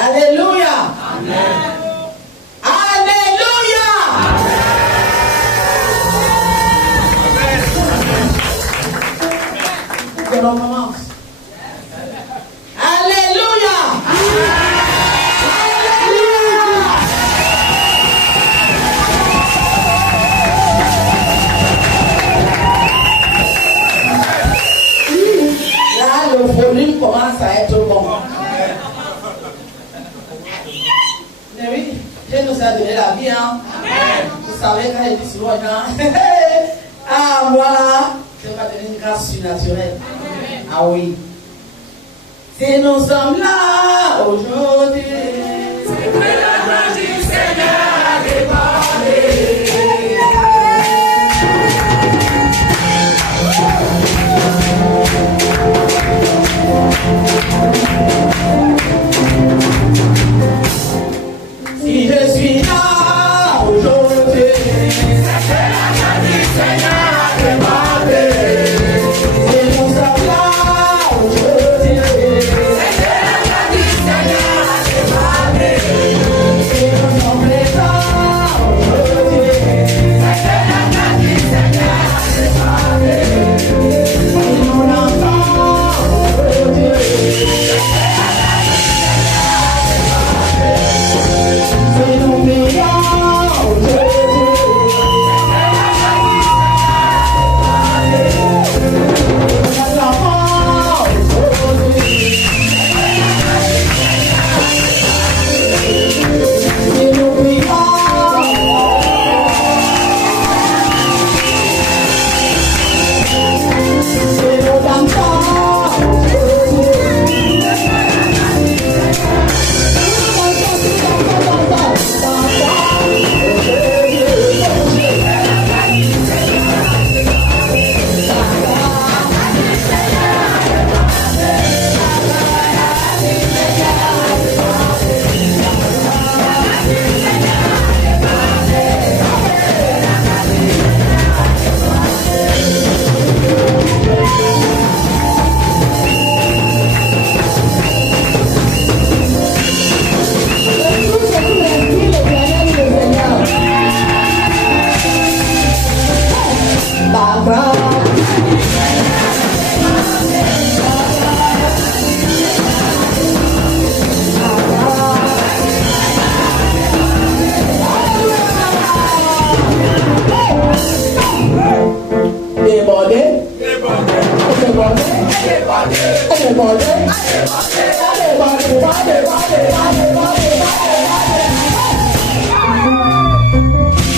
Alléluia. Amen. Alléluia. Amen. On commence. Alléluia. Là, le volume commence à être bon. Mais oui, Dieu nous a donné la vie, hein. Vous savez, quand il dit souvent, ah voilà, Dieu va donner une grâce surnaturelle. Ah oui. Si nous sommes là aujourd'hui, c'est que la grâce du Seigneur a débordé. Si je suis là aujourd'hui, c'est que la grâce du Seigneur a débordé. Si nous sommes là aujourd'hui, c'est que la grâce du Seigneur a débordé. Si nous sommes présents aujourd'hui, c'est que la grâce du Seigneur a débordé. Si nous l'entendons aujourd'hui, c'est que la grâce du Seigneur a débordé. Si nous prions aujourd'hui, c'est que la grâce du Seigneur a débordé. Si nous prions si nous dansons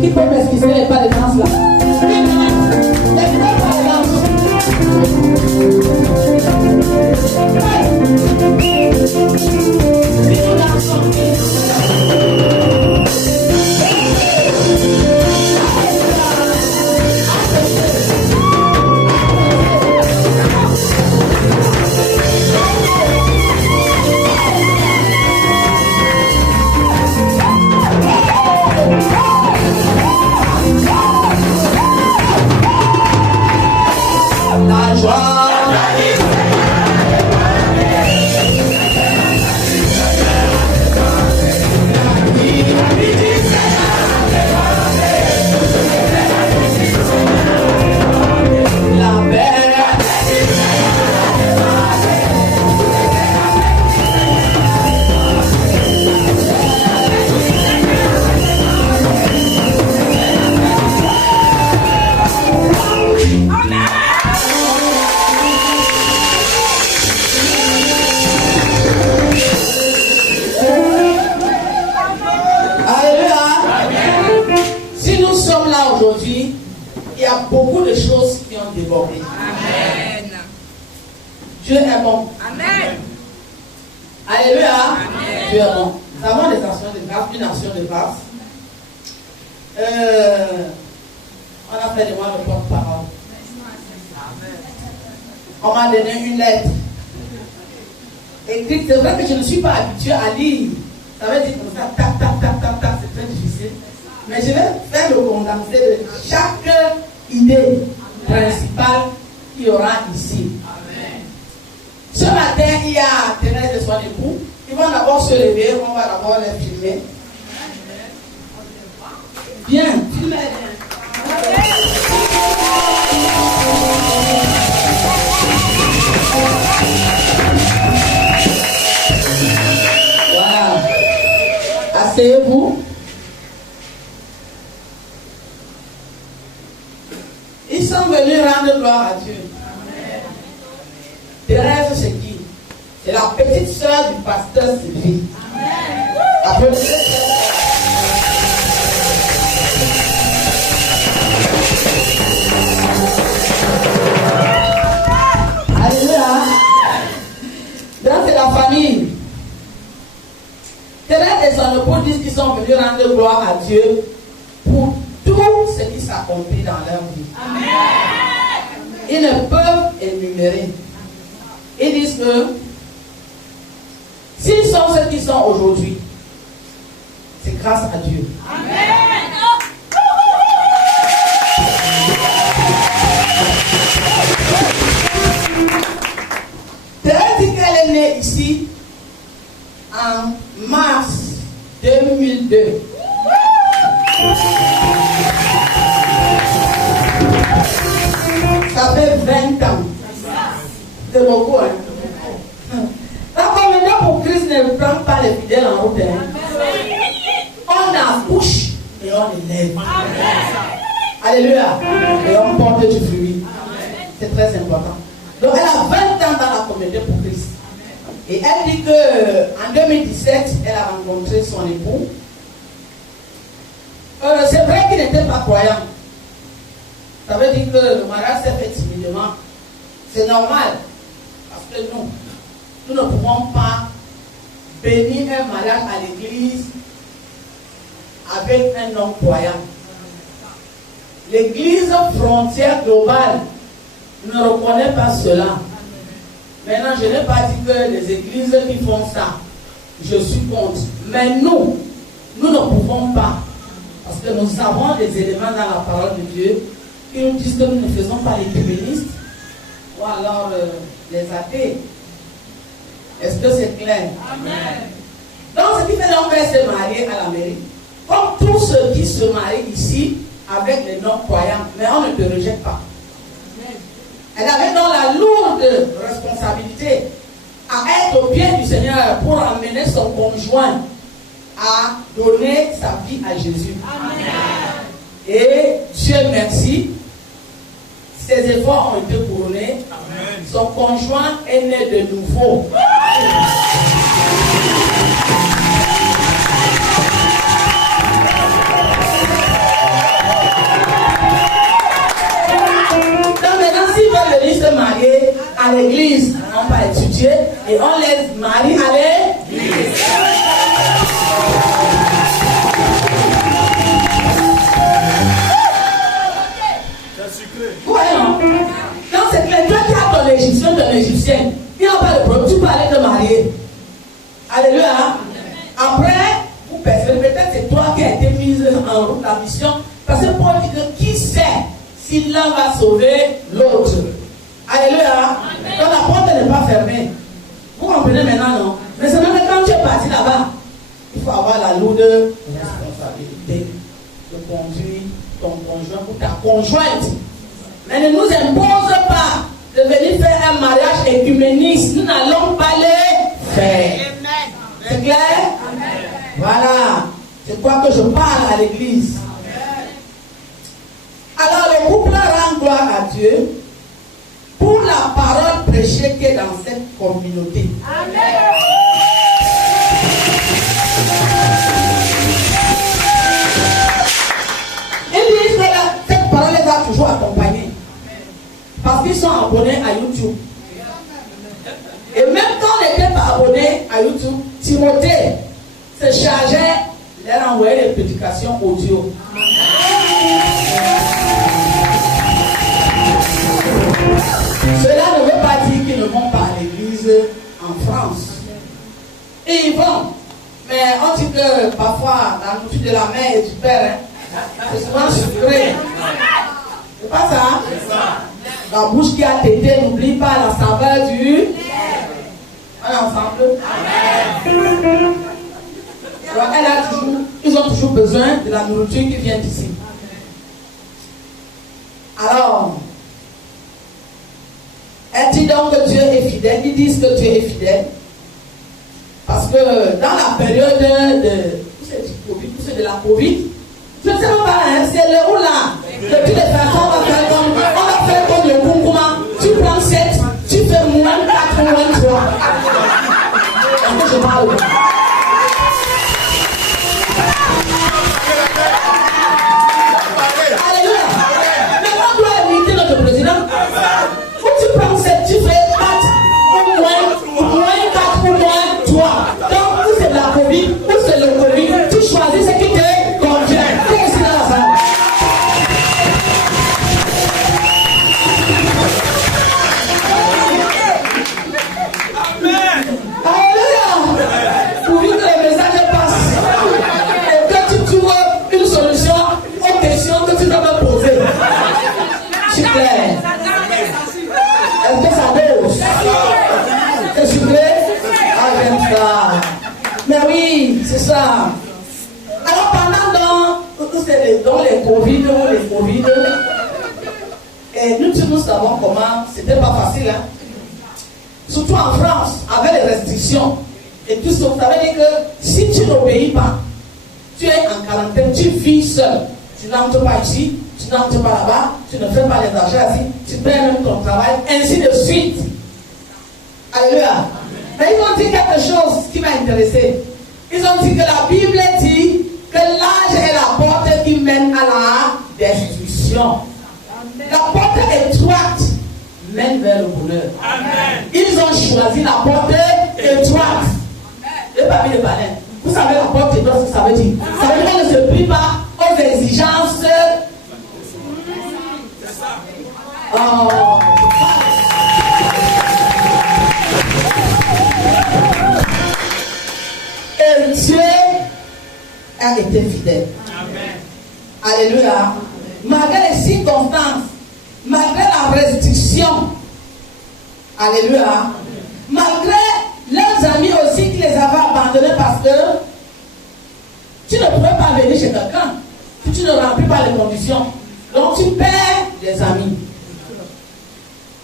qui peut m'excuser les pas de danse là. Beaucoup de choses qui ont débordé. Amen. Dieu est bon. Amen. Alléluia. Amen. Dieu est bon. Nous avons des actions de grâce, une action de grâce. On a fait de moi le porte-parole. On m'a donné une lettre écrite. C'est vrai que je ne suis pas habituée à lire. Ça veut dire comme ça, tac, tac, tac, tac, tac, c'est très difficile. Mais je vais faire le condensé de chaque idée principale qu'il y aura ici. Amen. Ce matin, il y a Thérèse et son époux. Ils vont d'abord se lever, on va d'abord les filmer. Bien, filmez. Voilà. Asseyez-vous. Ils sont venus rendre gloire à Dieu. Thérèse, c'est qui? C'est la petite sœur du pasteur Sylvie. Applaudissez. Alléluia. Donc c'est la famille. Thérèse et son époux disent qu'ils sont venus rendre gloire à Dieu pour tout ce qui s'accomplit dans leur vie. Amen. Ils ne peuvent énumérer. Ils disent que s'ils sont ceux qui sont aujourd'hui, c'est grâce à Dieu. Amen. Thérèse dit qu'elle est née ici en mars 2002. Ça fait 20 ans. C'est beaucoup, hein? La communion pour Christ ne prend pas les fidèles en route. On accouche et on élève. Alléluia. Et on porte du fruit. C'est très important. Donc elle a 20 ans dans la communauté pour Christ. Et elle dit qu'en 2017, elle a rencontré son époux. C'est vrai qu'il n'était pas croyant. Ça veut dire que le mariage s'est fait timidement. C'est normal. Parce que nous ne pouvons pas bénir un mariage à l'église avec un non-croyant. L'église frontière globale ne reconnaît pas cela. Maintenant, je n'ai pas dit que les églises qui font ça, je suis contre. Mais nous ne pouvons pas. Parce que nous avons des éléments dans la parole de Dieu qui nous disent que nous ne faisons pas les féministes ou alors les athées. Est-ce que c'est clair? Amen. Donc, ce qui fait l'homme se marier à la mairie. Comme tous ceux qui se marient ici avec les non-croyants, mais on ne te rejette pas. Elle avait donc la lourde responsabilité à être au pied du Seigneur pour amener son conjoint à donner sa vie à Jésus. Amen. Et Dieu merci, ses efforts ont été couronnés. Amen. Son conjoint est né de nouveau. Se marier à l'église, on va étudier et on les marie à l'église. Ouais, non? Donc c'est clair, toi qui as ton égyptien, ton égyptienne, il n'y a pas de problème, tu peux aller te marier. Alléluia. Après, vous percevez, peut-être c'est toi qui as été mise en route la mission, parce que Paul dit que qui sait si l'un va sauver l'autre. Alléluia. Donc la porte n'est pas fermée. Vous comprenez maintenant, non? Mais c'est même quand tu es parti là-bas, il faut avoir la lourde responsabilité de conduire ton conjoint ou ta conjointe. Mais ne nous impose pas de venir faire un mariage écuméniste. Nous n'allons pas le faire. C'est clair? Voilà. C'est quoi que je parle à l'église. Alors le couple rend gloire à Dieu pour la parole prêchée qui est dans cette communauté. Amen. Ils disent que cette parole les a toujours accompagnés. Parce qu'ils sont abonnés à YouTube. Et même quand on n'était pas abonné à YouTube, Timothée, se chargeait de leur envoyer des prédications audio. Cela ne veut pas dire qu'ils ne vont pas à l'église en France. Et ils vont. Mais on dit que parfois, la nourriture de la mère et du père, c'est souvent sucré. C'est pas ça? C'est ça. La bouche qui a tété n'oublie pas la saveur du. On est ensemble. Amen. Alors, ils ont toujours besoin de la nourriture qui vient d'ici. Alors, elle dit donc que Dieu est fidèle. Ils disent que Dieu est fidèle. Parce que dans la période de la Covid, je ne sais pas, hein, c'est le ou là. De toutes les façons, on va faire comme le Koukouma. Tu prends 7, tu fais moins 4, moins 3. Est-ce que je parle? Alléluia. Mais on doit imiter notre président. Où tu prends 7, tu fais 4, ou moins 4, ou moins 3. Donc, si c'est de la Covid, ou c'est le Covid, tu choisis ce qui te convient. Qu'est-ce qu'il y a à ça? Est-ce que ça dose? C'est sucré? Ah, j'aime ça. Mais oui, c'est ça. Alors pendant les Covid, et nous savons comment, c'était pas facile, hein? Surtout en France, avec les restrictions. Et tout ça, ça veut dire que si tu n'obéis pas, tu es en quarantaine, tu vis seul. Tu n'entres pas ici, tu n'entres pas là-bas, tu ne fais pas les achats ici, tu perds même ton travail, ainsi de suite. Alléluia. Mais ils ont dit quelque chose qui m'a intéressé. Ils ont dit que la Bible dit que l'âge est la porte qui mène à la destruction. La porte étroite mène vers le bonheur. Amen. Ils ont choisi la porte étroite. Le papier de balai. Vous savez la porte étroite, ce que ça veut dire? Ça veut dire qu'on ne se prie pas aux exigences. Et Dieu a été fidèle. Amen. Alléluia. Malgré les circonstances, malgré la restriction, alléluia. Amen. Malgré leurs amis aussi qui les avaient abandonnés parce que tu ne pouvais pas venir chez quelqu'un si tu ne remplis pas les conditions. Donc tu perds des amis.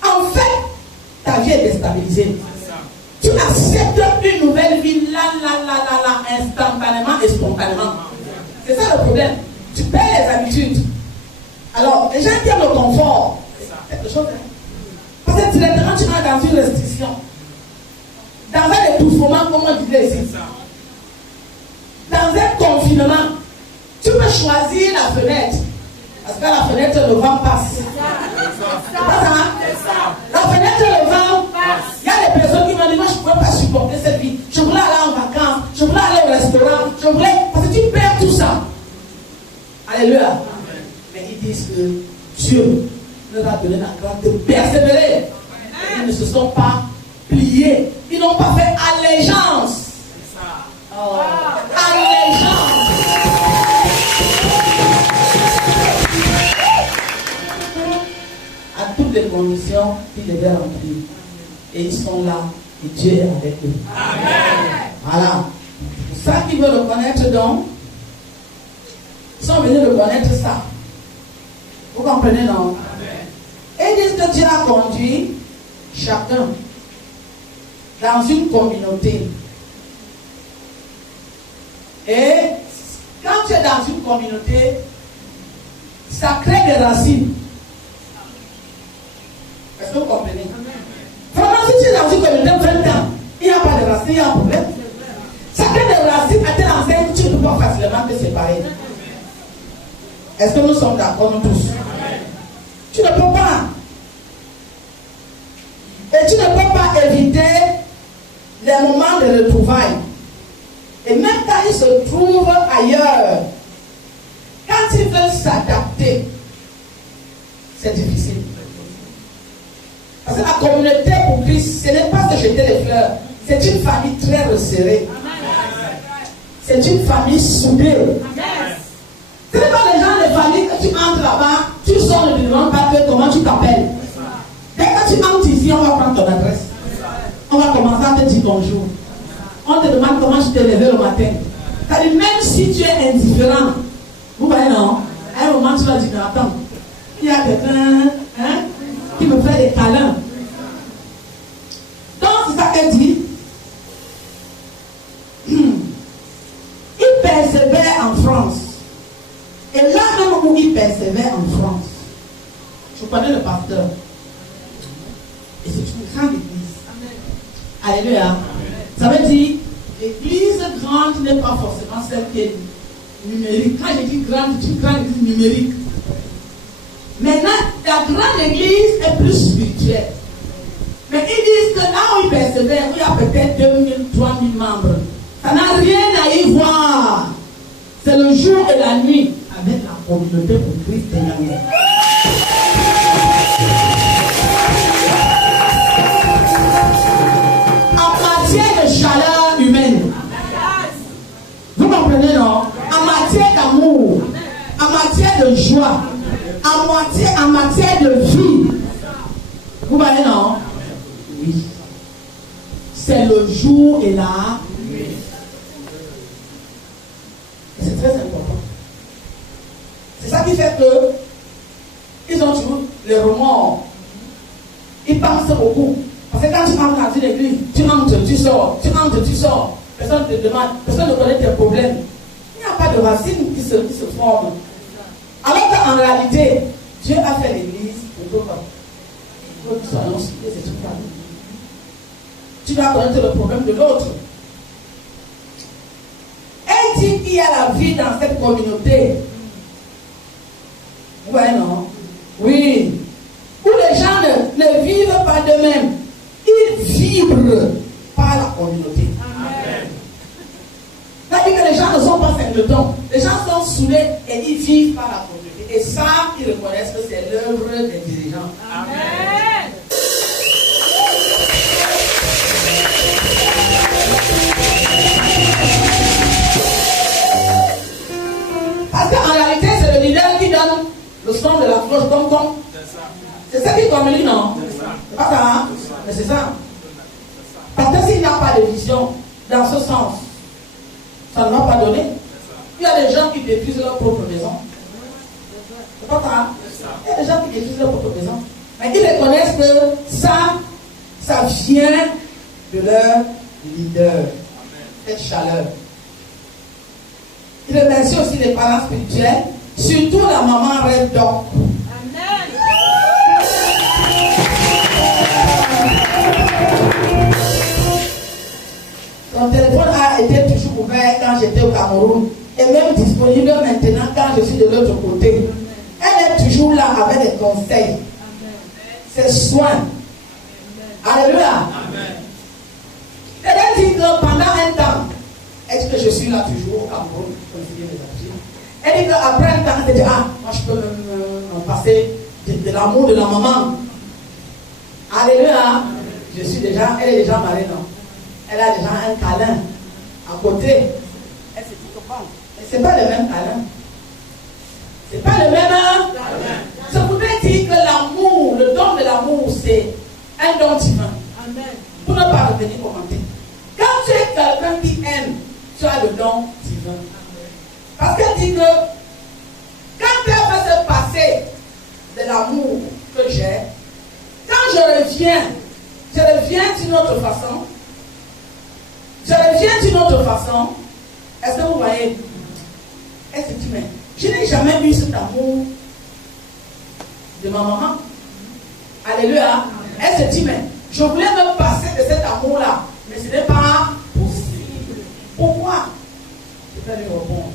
En fait, ta vie est déstabilisée. Tu acceptes une nouvelle vie là, instantanément et spontanément. C'est ça le problème. Tu perds les habitudes. Alors, les gens qui aiment le confort, c'est quelque chose. Hein? Parce que directement, tu vas dans une restriction. Dans un étouffement, comme on disait ici. Dans un confinement, tu peux choisir la fenêtre. Parce que la fenêtre, le vent passe. C'est pas ça, hein? La fenêtre, le vent passe. Il y a des personnes qui m'ont dit, moi, je ne pouvais pas supporter cette vie. Je voulais aller en vacances. Je voulais aller au restaurant. Je voulais... Parce que tu perds tout ça. Alléluia. Amen. Mais ils disent que Dieu leur a donné la grâce de persévérer. Ils ne se sont pas pliés. Ils n'ont pas fait allégeance. Oh. Allégeance. À toutes les conditions qu'ils devaient remplir. Et ils sont là. Et Dieu est avec eux. Amen. Voilà. C'est ça qu'ils veulent reconnaître donc. Ils sont venus reconnaître ça. Vous comprenez, non? Amen. Et ils disent que Dieu a conduit chacun dans une communauté. Et quand tu es dans une communauté, ça crée des racines. Est-ce que vous comprenez? Vraiment, si tu es dans une communauté 20 ans, il n'y a pas de racines, il y a un problème. Ça crée des racines à tel enseigne que tu ne peux pas facilement te séparer. Est-ce que nous sommes d'accord, nous tous? Tu ne peux pas. Et tu ne peux pas éviter les moments de retrouvailles. Et même quand ils se trouvent ailleurs, quand ils veulent s'adapter, c'est difficile. Parce que la communauté pour Christ, ce n'est pas de jeter les fleurs. C'est une famille très resserrée. C'est une famille soudée. Ce n'est pas les gens de famille que tu entres là-bas, tu sors ne te demandes pas comment tu t'appelles. Dès que tu entres ici, on va prendre ton adresse. On va commencer à te dire bonjour. On te demande comment tu t'es levé le matin. C'est-à-dire, même si tu es indifférent, vous voyez non, à un moment tu vas dire, attends, il y a quelqu'un qui me fait des câlins. Donc c'est ça qu'elle dit. Il persévère en France. Et là même où il persévère en France, je connais le pasteur. Et c'est une grande église. Amen. Alléluia. Amen. Ça veut dire, l'église grande n'est pas forcément celle qui est numérique. Quand je dis grande, c'est une grande église numérique. Maintenant, la grande église est plus spirituelle. Mais ils disent que là où ils persévèrent, il y a peut-être 2000, 3000 membres. Ça n'a rien à y voir. C'est le jour et la nuit avec la communauté pour Christ et l'amour. En matière de chaleur humaine, vous comprenez non? En matière d'amour, en matière de joie, en matière de vie, vous voyez non? Oui. C'est le jour et la nuit. C'est très important. C'est ça qui fait que ils ont toujours les remords. Ils pensent beaucoup. Parce que quand tu entres dans une église, tu entres, tu sors, tu entres, tu sors. Personne ne te demande, personne ne connaît tes problèmes. Il n'y a pas de racines qui se forment. Alors qu'en réalité, Dieu a fait l'église pour toi. Pour que tu sois annoncé, c'est une famille. Tu dois connaître le problème de l'autre. Elle dit qu'il y a la vie dans cette communauté. Vous voyez, non? Oui. Où les gens ne vivent pas d'eux-mêmes. Ils vibrent par la communauté. Amen. C'est-à-dire que les gens ne sont pas singletons. Les gens sont soudés et ils vivent par la communauté. Et ça, ils reconnaissent que c'est l'œuvre des dirigeants. Amen. Parce qu'en réalité, c'est le leader qui donne le son de la cloche comme. C'est ça qui communique, non? C'est pas ça, hein? Mais c'est ça. Parce que s'il n'y a pas de vision dans ce sens, ça ne va pas donner. Il y a des gens qui détruisent leur propre maison. C'est pas ça, hein? Il y a des gens qui détruisent leur propre maison. Mais ils reconnaissent que ça vient de leur leader. Cette chaleur. Il remercie aussi les parents spirituels, surtout la maman Red Dog. Son téléphone a été toujours ouvert quand j'étais au Cameroun et même disponible maintenant quand je suis de l'autre côté. Elle est toujours là avec des conseils, ses soins. Alléluia. Elle dit que pendant un temps, est-ce que je suis là toujours au Cameroun? Elle dit qu'après un temps, elle dit, moi je peux me passer de l'amour de la maman. Alléluia. Elle est déjà mariée, non? Elle a déjà un câlin à côté. Elle se dit que bon, c'est pas le même câlin. C'est pas le même. Je voudrais dire que l'amour, le don de l'amour, c'est un don divin. Amen. Pour ne pas revenir commenter. Quand tu es quelqu'un qui aime, tu as le don divin. Parce qu'elle dit que quand elle va se passer de l'amour que j'ai, quand je reviens d'une autre façon. Est-ce que vous voyez? Est-ce que tu m'aimes? Je n'ai jamais vu cet amour de ma maman. Alléluia. Est-ce que tu m'aimes? Je voulais me passer de cet amour-là, mais ce n'est pas possible. Pourquoi? Je vais lui répondre.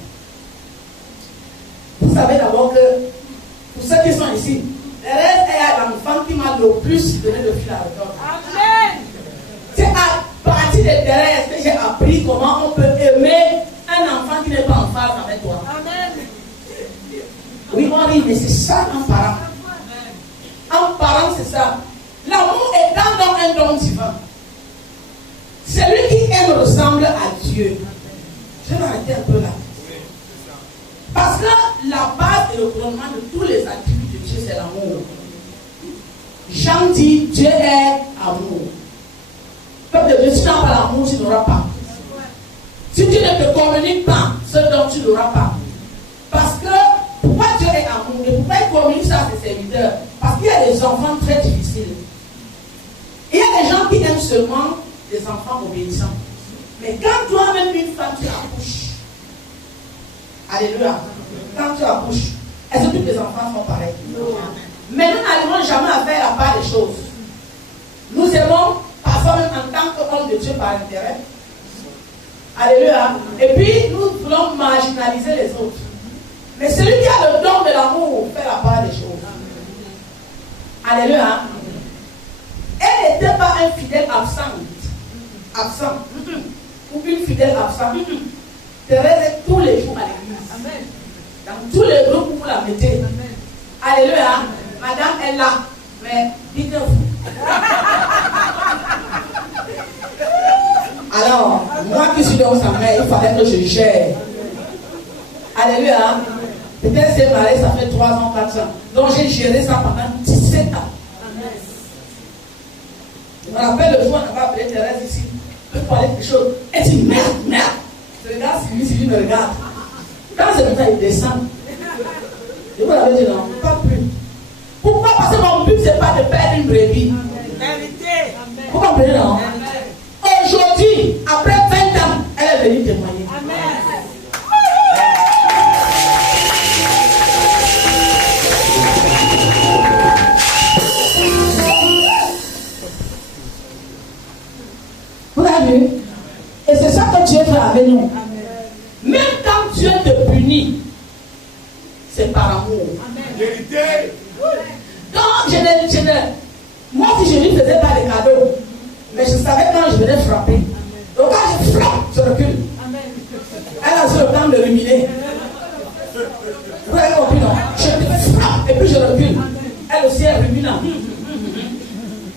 Vous savez d'abord que, pour ceux qui sont ici, Thérèse est l'enfant qui m'a le plus donné de fil à retordre. Amen. C'est à partir de Thérèse que j'ai appris comment on peut aimer dire, mais c'est ça un parent. Un parent, c'est ça. L'amour est dans un don divin. Celui qui aime ressemble à Dieu. Je vais arrêter un peu là. Parce que la base et le fondement de tous les attributs de Dieu, c'est l'amour. Jean dit, Dieu est amour. Peuple de Dieu, si tu n'as pas l'amour, tu n'auras pas. Si tu ne te communiques pas, ce dont tu n'auras pas. Parce que, pourquoi Dieu est amour et pourquoi il communique ça à ses serviteurs? Parce qu'il y a des enfants très difficiles. Il y a des gens qui aiment seulement des enfants obéissants. Mais quand toi-même, une femme, tu accouches, alléluia, quand tu accouches, est-ce que tous les enfants sont pareils? Non. Mais nous n'arrivons jamais à faire la part des choses. Nous aimons, parfois même en tant qu'homme de Dieu par intérêt. Alléluia. Et puis, nous voulons marginaliser les autres. Mais celui qui a le don de l'amour fait la part des choses. Alléluia. Elle n'était pas un fidèle absent. Ou une fidèle absente. Thérèse est tous les jours à l'église. Dans tous les groupes où vous la mettez. Alléluia. Madame est là. Mais dites-vous. Alors, moi qui suis dans sa mère, il fallait que je gère. Alléluia. Peut-être c'est marié, ça fait 3 ans, 4 ans. Donc j'ai géré ça pendant 17 ans. Je me rappelle le jour où on avait appelé Thérèse ici. Je peux parler de quelque chose. Elle dit merde. Je regarde Sylvie me regarde. Quand c'est comme ça, il descend. Je vous l'avais dit non, pas plus. Pourquoi? Parce que mon but, c'est pas de perdre une brebis. Vous comprenez, non? Aujourd'hui, après 20 ans, elle est venue témoigner. Amen. Vous avez vu? Et c'est ça que Dieu fait avec nous. Amen. Même quand Dieu te punit, c'est par amour. Amen. Donc, moi, si je ne lui faisais pas les cadeaux, mais je savais quand je venais frapper. Donc, quand je frappe, je recule. Elle a le temps de ruminer. Vous avez compris, non? Je frappe et puis je recule. Elle aussi, elle rumine.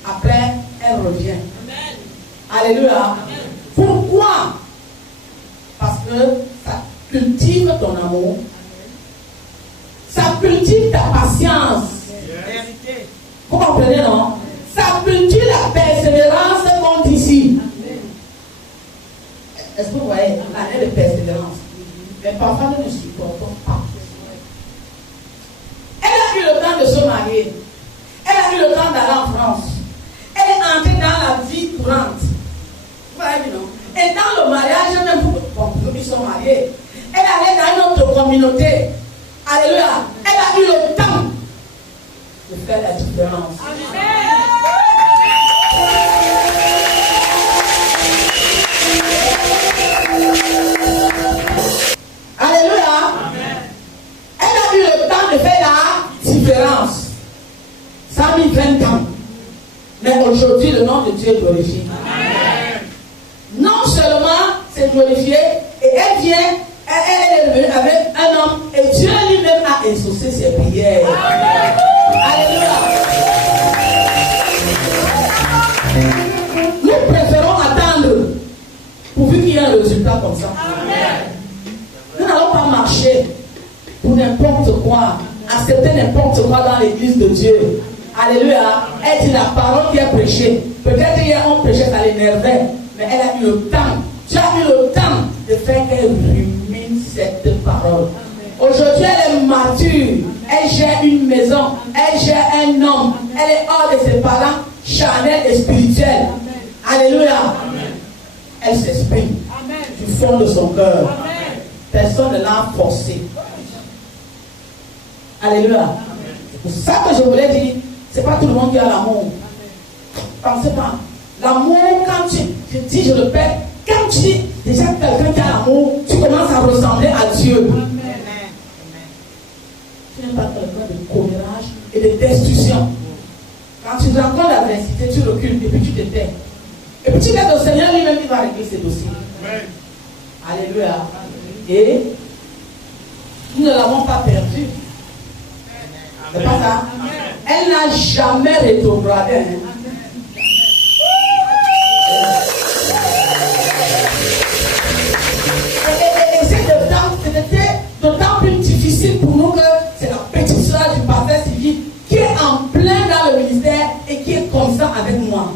Après, elle revient. Alléluia. Pourquoi? Parce que ça cultive ton amour. Ça cultive ta patience. Vous comprenez, non? Ça cultive la persévérance qu'on dit ici. Est-ce que vous voyez l'année de persévérance? Mais parfois nous ne supportons pas. Elle a eu le temps de se marier. Elle a eu le temps d'aller en France. Elle est entrée dans la vie courante. Vous voyez, non? Et dans le mariage, même pour ceux qui sont mariés, elle allait dans une autre communauté. Alléluia. Elle a eu le temps de faire la différence. Amen. Alléluia. Amen. Elle a eu le temps de faire la différence. Ça a mis 20 ans. Mais aujourd'hui, le nom de Dieu est glorifié. Amen. Non seulement c'est glorifié, et elle vient, elle est venue avec un homme, et Dieu lui-même a exaucé ses prières. Amen. Alléluia. Nous préférons attendre pourvu qu'il y ait un résultat comme ça. Amen. Nous n'allons pas marcher pour n'importe quoi, accepter n'importe quoi dans l'église de Dieu. Alléluia. Elle dit la parole qui est prêchée. Peut-être qu'il y a un prêché, ça l'énervait, mais elle a eu le temps. Tu as eu le temps de faire qu'elle rumine cette parole. Aujourd'hui, elle est mature. Elle gère une maison. Elle gère un homme. Elle est hors de ses parents charnels et spirituels. Alléluia. Amen. Elle s'exprime du fond de son cœur. Amen. Personne ne l'a forcé. Alléluia. C'est pour ça que je voulais dire, c'est pas tout le monde qui a l'amour. Pensez pas. L'amour, quand je dis, je le répète, quand tu dis déjà quelqu'un qui a l'amour, tu commences à ressembler à Dieu. Amen. Tu n'es pas quelqu'un de commérage et de destruction. Quand tu rencontres l'adversité, tu recules et puis tu te tais. Et puis tu laisses au Seigneur lui-même qui va régler ses dossiers. Amen. Alléluia. Et nous ne l'avons pas perdu. C'est pas ça? Elle n'a jamais rétrogradé. Hein. Et c'était d'autant plus difficile pour nous que c'est la petite soeur du pasteur civil qui est en plein dans le ministère et qui est comme ça avec moi.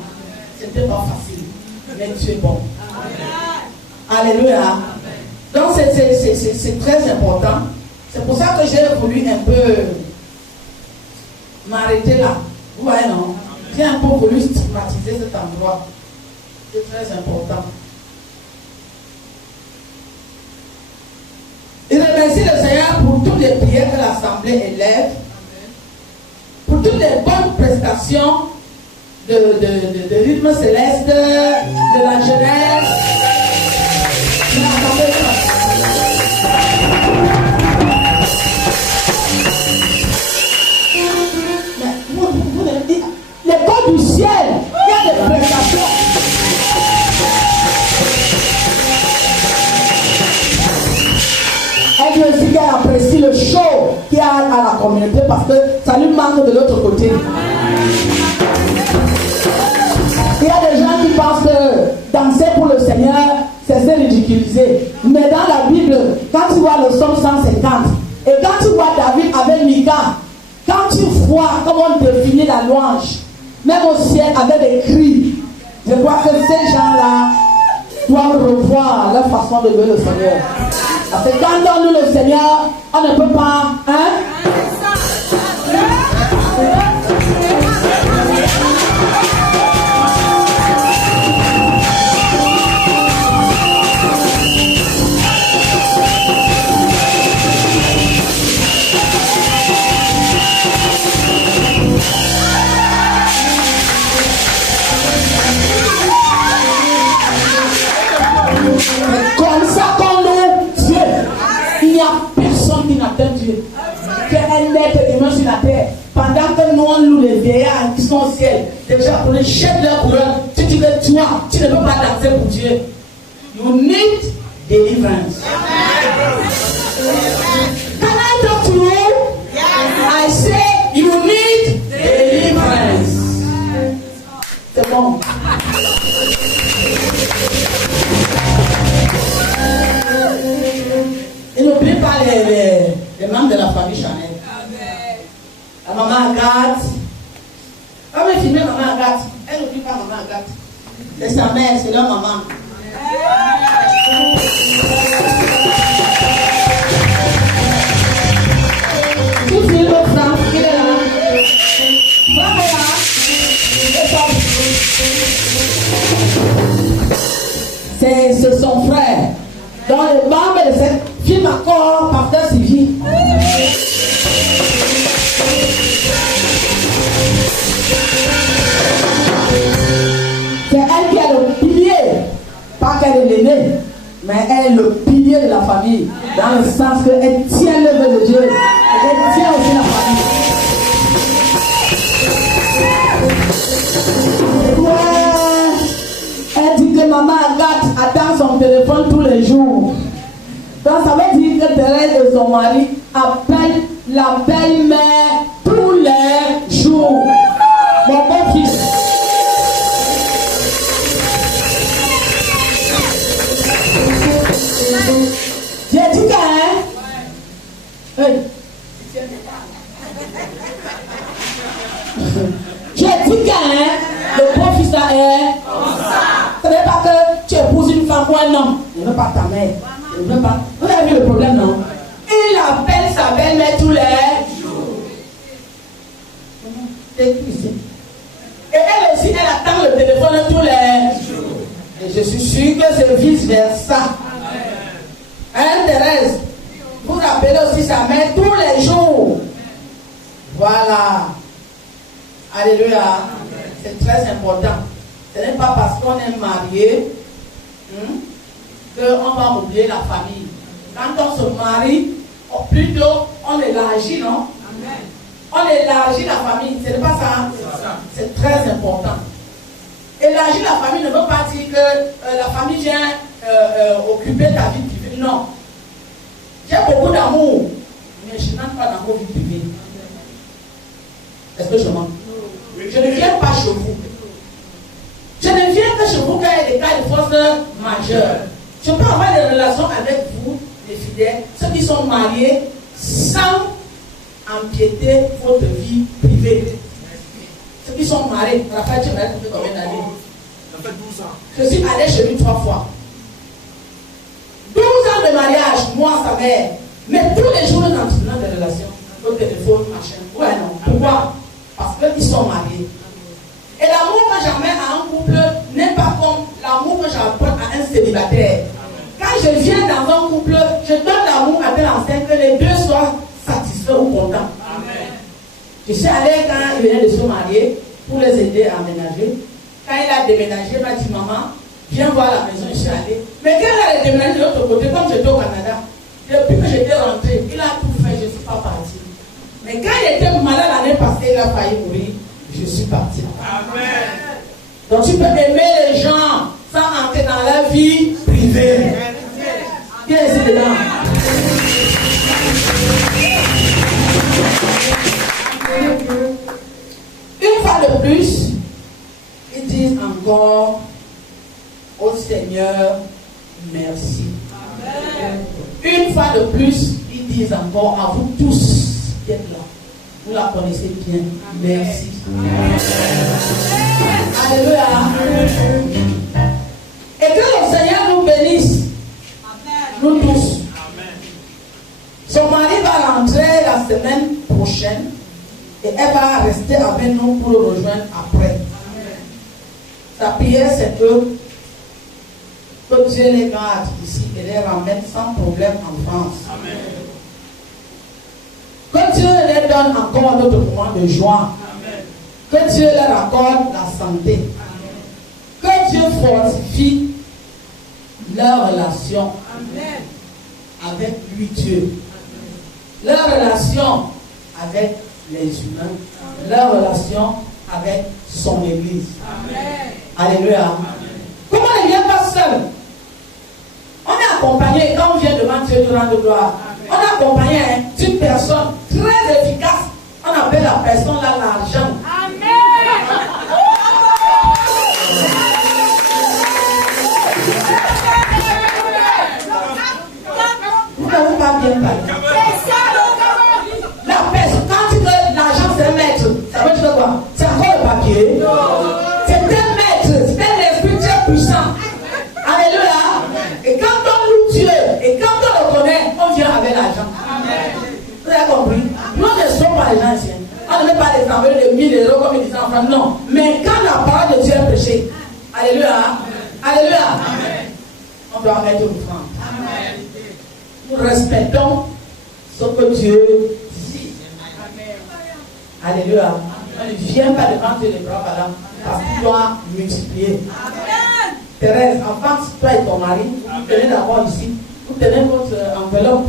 C'était pas facile, mais tu es bon. Alléluia. Donc c'est très important. C'est pour ça que j'ai voulu un peu m'arrêter là. Vous voyez, non? J'ai un peu voulu stigmatiser cet endroit. C'est très important. Je remercie le Seigneur pour toutes les prières que l'Assemblée élève, pour toutes les bonnes prestations de rythme céleste, de la jeunesse. L'école du ciel, il y a des prestations. Elle dit aussi qu'elle apprécie le show qu'il y a à la communauté parce que ça lui manque de l'autre côté. Il y a des gens qui pensent que danser pour le Seigneur, c'est se ridiculiser. Mais dans la Bible, quand tu vois le psaume 150, et quand tu vois David avec Mika, quand tu vois comment on définit la louange, même au ciel avec des cris, je crois que ces gens-là doivent revoir leur façon de louer le Seigneur. Parce que quand on loue le Seigneur, on ne peut pas, hein? Comme ça qu'on loue Dieu. Il n'y a personne qui n'atteint Dieu. Que un être humain sur la terre. Pendant que nous on loue les vieillards qui sont au ciel, déjà pour les chefs de leur couronne, tu dis que toi, tu ne peux pas danser pour Dieu. You need deliverance. Can I talk to you? I say you need deliverance. C'est bon. Et n'oubliez pas les membres de la famille Chanel. La maman Agathe. On va filmer maman Agathe. Elle n'oublie pas maman Agathe. C'est sa mère, c'est leur maman. Tu filmes Franck, il est là. Franck est là. C'est son frère. Dans les membres de cette film encore pasteur civil. C'est elle qui a le pilier. Pas qu'elle est l'aînée, mais elle est le pilier de la famille. Dans le sens qu'elle tient l'œuvre de Dieu. Elle tient aussi la famille. Ouais. Elle dit que maman Agathe attend son téléphone tous les jours. Donc ça veut dire que Thérèse et son mari appellent la belle-mère tous les jours. Mon bon fils. J'ai dit que hey. J'ai dit que le bon fils là est comme ça. Ce n'est pas que tu épouses une femme ou un homme. Ne veux pas ta mère. Ne veux pas. Vous avez vu le problème, non? Il appelle sa belle-mère tous les jours. Et elle aussi, elle attend le téléphone tous les jours. Et je suis sûr que c'est vice-versa. Hein, Thérèse? Vous appelez aussi sa mère tous les jours. Voilà. Alléluia. C'est très important. Ce n'est pas parce qu'on est marié qu'on va oublier la famille. Quand on se marie, plutôt on élargit, non? Amen. On élargit la famille. Ce n'est pas ça. C'est très important. Élargir la famille ne veut pas dire que la famille vient occuper ta vie privée. Non. J'ai beaucoup d'amour, mais je n'entre pas dans vos vies privées. Est-ce que je mens? Je ne viens pas chez vous. Je ne viens que chez vous quand il y a des cas de force majeure. Je peux avoir des relations avec vous, les fidèles, ceux qui sont mariés, sans empiéter votre vie privée. Ceux qui sont mariés, Raphaël, tu m'as dit combien d'années? Ça fait 12 ans. Je suis allé chez lui 3 fois. 12 ans de mariage, moi, sa mère. Mais tous les jours, nous entretenons des relations. Au téléphone, machin. Ouais, non. Pourquoi? Parce qu'ils sont mariés. Et l'amour que j'amène à un couple n'est pas comme l'amour que j'apporte à un célibataire. Quand je viens dans un couple, je donne l'amour à tel enseigne que les deux soient satisfaits ou contents. Amen. Je suis allé quand il venait de se marier pour les aider à aménager. Quand il a déménagé, il m'a dit maman, viens voir la maison, je suis allé. Mais quand il a déménagé de l'autre côté, comme j'étais au Canada, depuis que j'étais rentré, il a tout fait, je ne suis pas parti. Mais quand il était malade l'année passée, il a failli mourir, je suis parti. Amen. Donc tu peux aimer les gens sans entrer dans la vie privée. Qui est ici dedans? Une fois de plus, ils disent encore au Seigneur merci. Amen. Une fois de plus, ils disent encore à vous tous qui êtes là. Vous la connaissez bien. Merci. Alléluia. Et que le Seigneur nous bénisse. Nous tous. Son mari va rentrer la semaine prochaine et elle va rester avec nous pour le rejoindre après. Sa prière, c'est que Dieu les garde ici et les ramène sans problème en France. Amen. Que Dieu leur donne encore d'autres moments de joie. Amen. Que Dieu leur accorde la santé. Amen. Que Dieu fortifie leur relation. Amen. Avec lui, Dieu. Amen. Leur relation avec les humains. Amen. Leur relation avec son Église. Amen. Alléluia. Amen. Comment il ne vient pas seul? On est accompagné, quand on vient devant Dieu durant le gloire, on est accompagné d'une personne très efficace. On appelle la personne là l'argent. Amen. Vous n'avez pas bien parlé. La personne, quand tu dis l'argent c'est un maître, ça veut dire quoi? C'est encore le papier. C'est un maître, c'est un esprit très puissant. Alléluia. Et quand on loue Dieu, et quand on le connaît, on vient avec l'argent. Vous avez compris? Nous ne sommes pas les gens ici. On ne met pas les enveloppes de 1000 € comme ils disaient en France. Non. Mais quand la parole de Dieu est prêchée, alléluia. Alléluia. On doit mettre une offrande. Nous respectons ce que Dieu dit. Alléluia. On ne vient pas devant Dieu les bras ballants parce qu'il doit multiplier. Thérèse, en France, toi et ton mari, vous tenez d'abord ici, vous tenez votre enveloppe.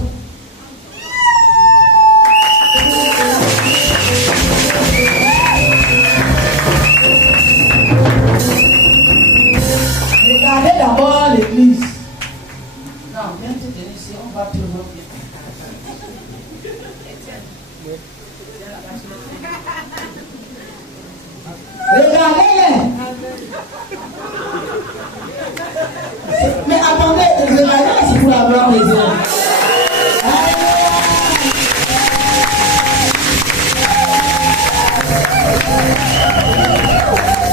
Regardez d'abord l'église. Non, viens te tenir ici, on va tout le monde bien. Regardez-les. Mais attendez, regardez, c'est pour la gloire de Dieu.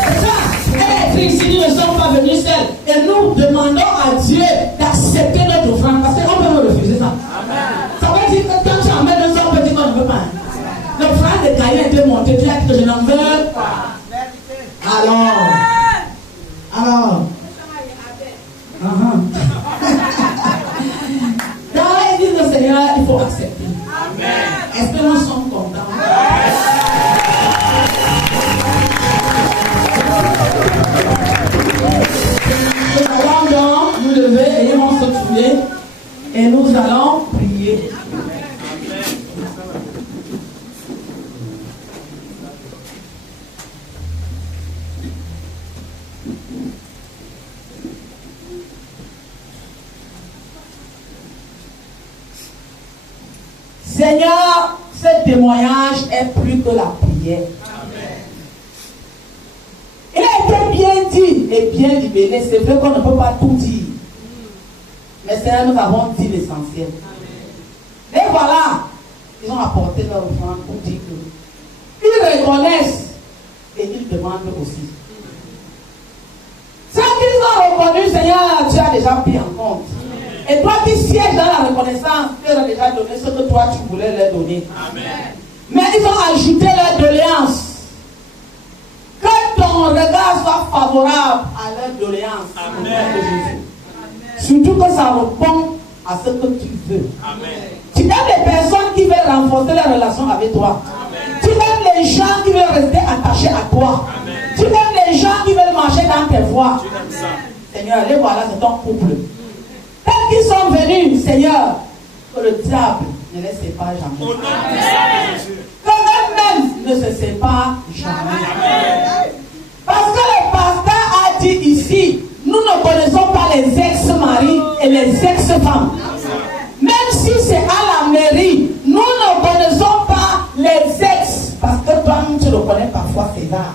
C'est ça. Elle est ici, nous ne sommes pas venus seuls. Et nous demandons à Dieu d'accepter notre offrande. Parce qu'on peut nous refuser ça. Ça veut dire que quand tu emmènes 200, on peut dire qu'on ne veut pas. L'offrande de Caïn a été montée. Tu as dit que je n'en veux pas. Alors. Dans l'église du Seigneur, il faut accepter. Amen. Est-ce que nous sommes contents? Nous allons donc nous lever et on se tourner et nous allons prier. Seigneur, ce témoignage est plus que la prière. et bien libellé. C'est vrai qu'on ne peut pas tout dire. Mais Seigneur, nous avons dit l'essentiel. Et voilà, ils ont apporté leur offrande pour dire qu'ils reconnaissent et ils demandent aussi. Ce qu'ils ont reconnu, Seigneur, tu as déjà pris en compte. Et toi qui sièges dans la reconnaissance, tu leur as déjà donné ce que toi tu voulais leur donner. Amen. Mais ils ont ajouté leur doléance. Que ton regard soit favorable à leur doléance. Au nom de Jésus. Surtout que ça répond à ce que tu veux. Amen. Tu aimes les personnes qui veulent renforcer la relation avec toi. Amen. Tu aimes les gens qui veulent rester attachés à toi. Amen. Tu aimes les gens qui veulent marcher dans tes voies. Seigneur, les voilà, c'est ton couple. Quand ils sont venus, Seigneur, que le diable ne les sépare jamais. Au nom de Jésus. Que eux-mêmes ne se séparent jamais. Amen. Parce que le pasteur a dit ici, nous ne connaissons pas les ex-maris et les ex-femmes. Même si c'est à la mairie, nous ne connaissons pas les ex. Parce que toi, tu le connais parfois, César.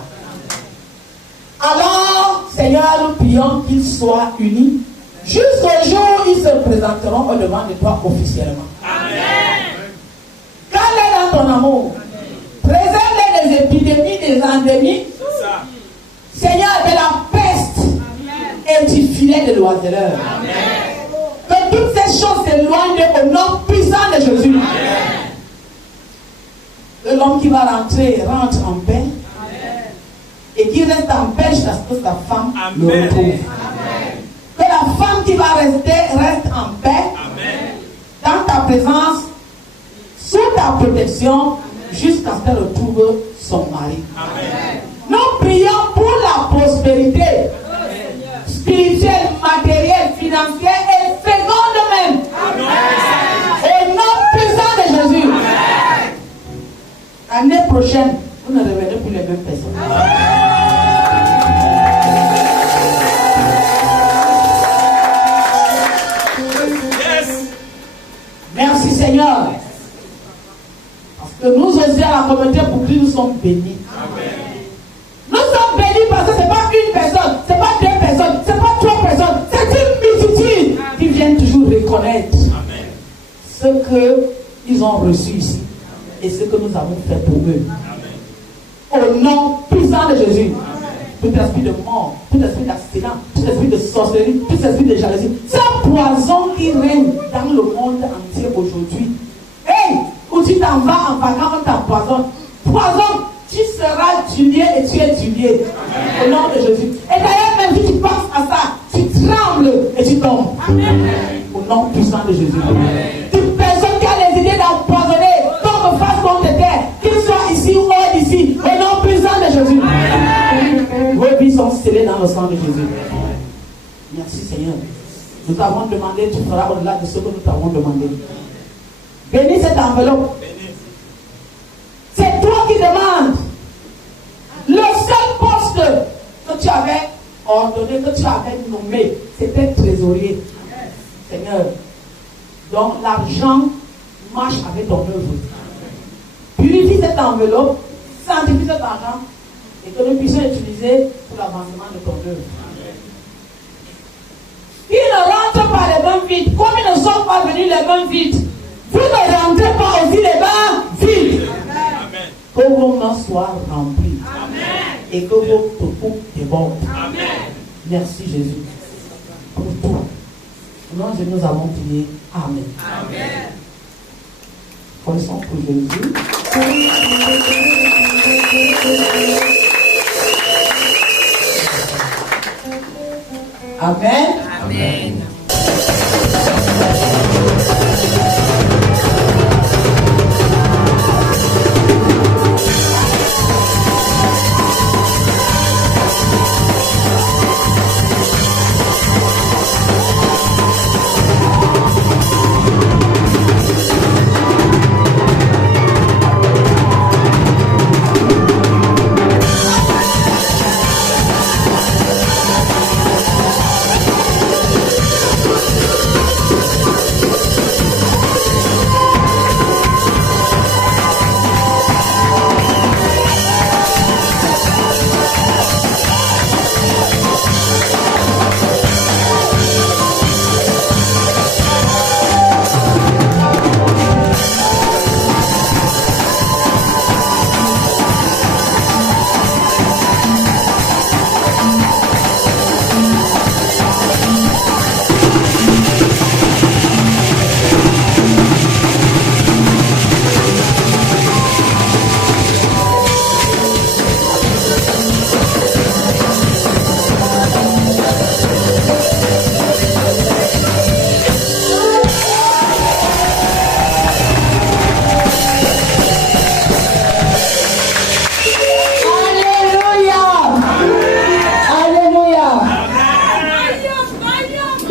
Alors, Seigneur, nous prions qu'ils soient unis jusqu'au jour où ils se présenteront au devant de toi officiellement. Amen. Quand elle est dans ton amour, préserve-les des épidémies, des endémies. Seigneur, de la peste. Et du filet de l'oiseleur. Que toutes ces choses s'éloignent au nom puissant de Jésus. Amen. Que l'homme qui va rentrer rentre en paix. Amen. Et qui reste en paix jusqu'à ce que sa femme le retrouve. Amen. Que la femme qui va rester reste en paix. Amen. Dans ta présence, sous ta protection, jusqu'à ce qu'elle retrouve son mari. Amen. Nous prions pour la prospérité spirituelle, matérielle, financière et seconde même. Au nom puissant de Jésus. L'année prochaine, vous ne revenez plus les mêmes personnes. Yes. Merci Seigneur. Parce que nous aussi à la communauté pour qui nous sommes bénis. Amen. Nous sommes bénis parce que ce n'est pas une personne, ce n'est pas deux personnes, ce n'est pas trois personnes, c'est une multitude qui viennent toujours reconnaître Amen. Ce qu'ils ont reçu ici et ce que nous avons fait pour eux. Amen. Au nom puissant de Jésus, Amen. Tout esprit de mort, tout esprit d'accident, tout esprit de sorcellerie, tout esprit de jalousie, ce poison qui règne dans le monde entier aujourd'hui. Hey, où tu t'en vas en vacances, on t'empoisonne. Poison! Tu seras tué et tu es tué. Au nom de Jésus. Et d'ailleurs, même si tu penses à ça, tu trembles et tu tombes. Amen. Au nom puissant de Jésus. Amen. Toute personne qui a les idées d'empoisonner, tombe face contre terre, qu'il soit ici ou hors d'ici, au nom puissant de Jésus. Amen. Vos vies sont scellées dans le sang de Jésus. Merci Seigneur. Nous t'avons demandé, tu feras au-delà de ce que nous t'avons demandé. Bénis cette enveloppe. C'est toi qui demandes. Le seul poste que tu avais ordonné, que tu avais nommé, c'était trésorier. Seigneur, donc l'argent marche avec ton œuvre. Purifie cette enveloppe, sanctifie cet argent et que nous puissions utiliser pour l'avancement de ton œuvre. Ils ne rentrent pas les mains vides, comme ils ne sont pas venus les mains vides. Vous ne rentrez pas aussi les mains vides. Amen. Que vos mains soient remplies. Amen. Et que vos coupes débordent. Amen. Merci Jésus. Pour tout. Au nom de Jésus, nous avons prié. Amen. Amen. Connaissons pour Jésus. Amen. Amen.